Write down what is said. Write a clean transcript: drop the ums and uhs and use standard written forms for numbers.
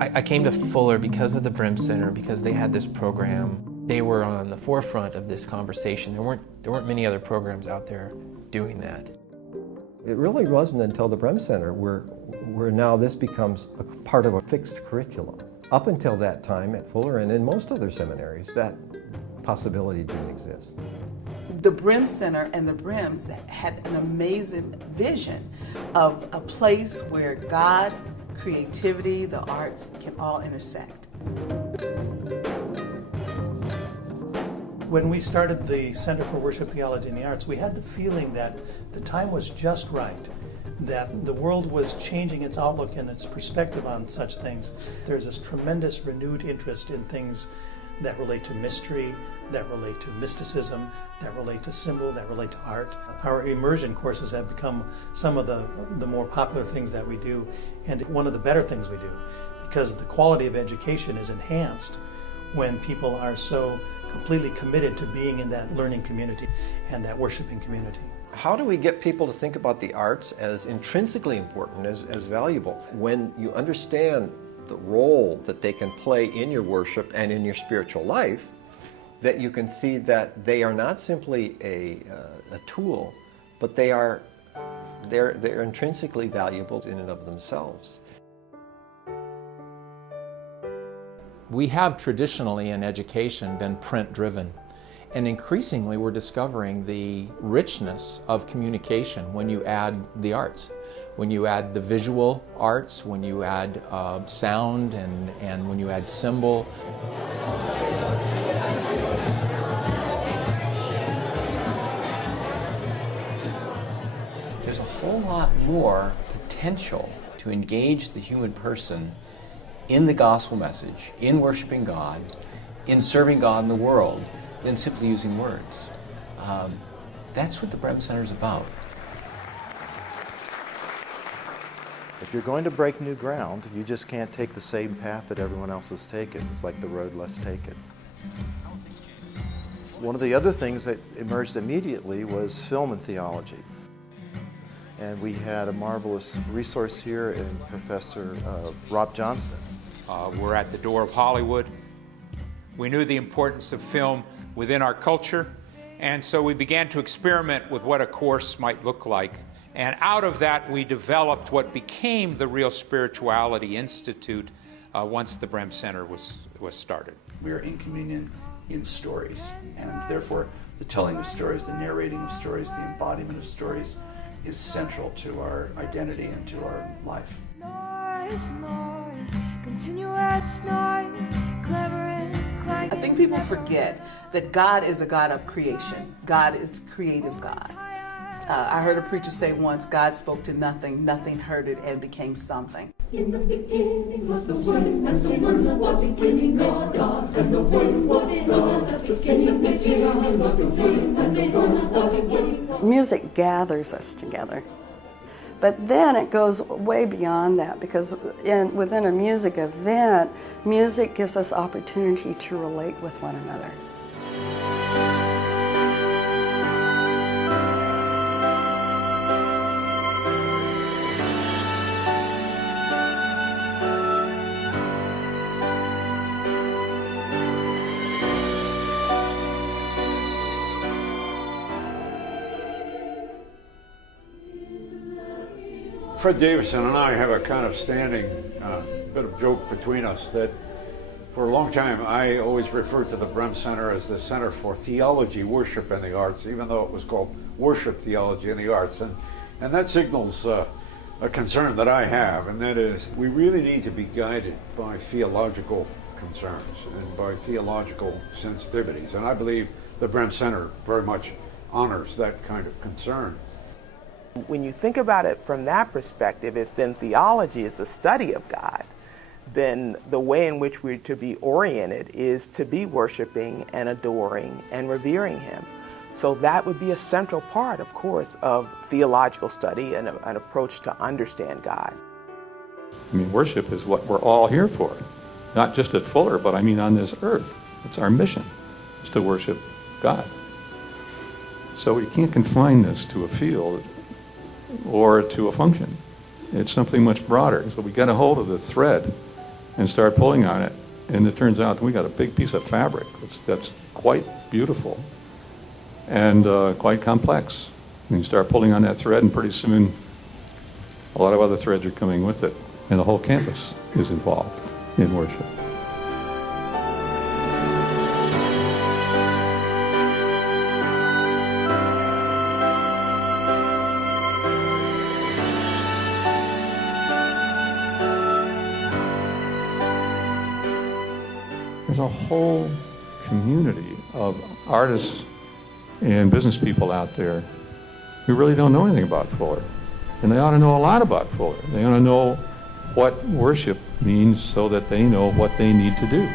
I came to Fuller because of the Brehm Center, because they had this program. They were on the forefront of this conversation. There weren't many other programs out there doing that. It really wasn't until the Brehm Center where now this becomes a part of a fixed curriculum. Up until that time at Fuller and in most other seminaries, that possibility didn't exist. The Brehm Center and the Brehms had an amazing vision of a place where God, creativity, the arts can all intersect. When we started the Center for Worship, Theology, and the Arts, we had the feeling that the time was just right, that the world was changing its outlook and its perspective on such things. There's this tremendous renewed interest in things that relate to mystery, that relate to mysticism, that relate to symbol, that relate to art. Our immersion courses have become some of the more popular things that we do, and one of the better things we do, because the quality of education is enhanced when people are so completely committed to being in that learning community and that worshiping community. How do we get people to think about the arts as intrinsically important, as valuable? When you understand the role that they can play in your worship and in your spiritual life, that you can see that they are not simply a tool, but they're intrinsically valuable in and of themselves. We have traditionally in education been print-driven, and increasingly we're discovering the richness of communication when you add the arts. When you add the visual arts, when you add sound, and when you add symbol. There's a whole lot more potential to engage the human person in the gospel message, in worshiping God, in serving God in the world, than simply using words. That's what the Brehm Center is about. If you're going to break new ground, you just can't take the same path that everyone else has taken. It's like the road less taken. One of the other things that emerged immediately was film and theology. And we had a marvelous resource here in Professor Rob Johnston. We're at the door of Hollywood. We knew the importance of film within our culture, and so we began to experiment with what a course might look like. And out of that, we developed what became the Real Spirituality Institute once the Brehm Center was started. We're in communion in stories, and therefore the telling of stories, the narrating of stories, the embodiment of stories is central to our identity and to our life. I think people forget that God is a God of creation. God is creative God. I heard a preacher say once, God spoke to nothing, nothing heard it, and became something. In the beginning was the Word, and the Word was with God, and the Word was God. At the beginning was the Word, and the Word was with God. Music gathers us together. But then it goes way beyond that, because within a music event, music gives us opportunity to relate with one another. Fred Davison and I have a kind of standing bit of joke between us that for a long time I always referred to the Brehm Center as the Center for Theology, Worship, and the Arts, even though it was called Worship, Theology, and the Arts. And that signals a concern that I have, and that is we really need to be guided by theological concerns and by theological sensitivities. And I believe the Brehm Center very much honors that kind of concern. When you think about it from that perspective, if then theology is the study of God, then the way in which we're to be oriented is to be worshiping and adoring and revering Him. So that would be a central part, of course, of theological study and an approach to understand God. I mean, worship is what we're all here for, not just at Fuller, but I mean on this earth. It's our mission, is to worship God. So we can't confine this to a field or to a function. It's something much broader. So we get a hold of the thread and start pulling on it. And it turns out we got a big piece of fabric that's quite beautiful and quite complex. And you start pulling on that thread, and pretty soon a lot of other threads are coming with it. And the whole campus is involved in worship. There's a whole community of artists and business people out there who really don't know anything about Fuller. And they ought to know a lot about Fuller. They ought to know what worship means so that they know what they need to do.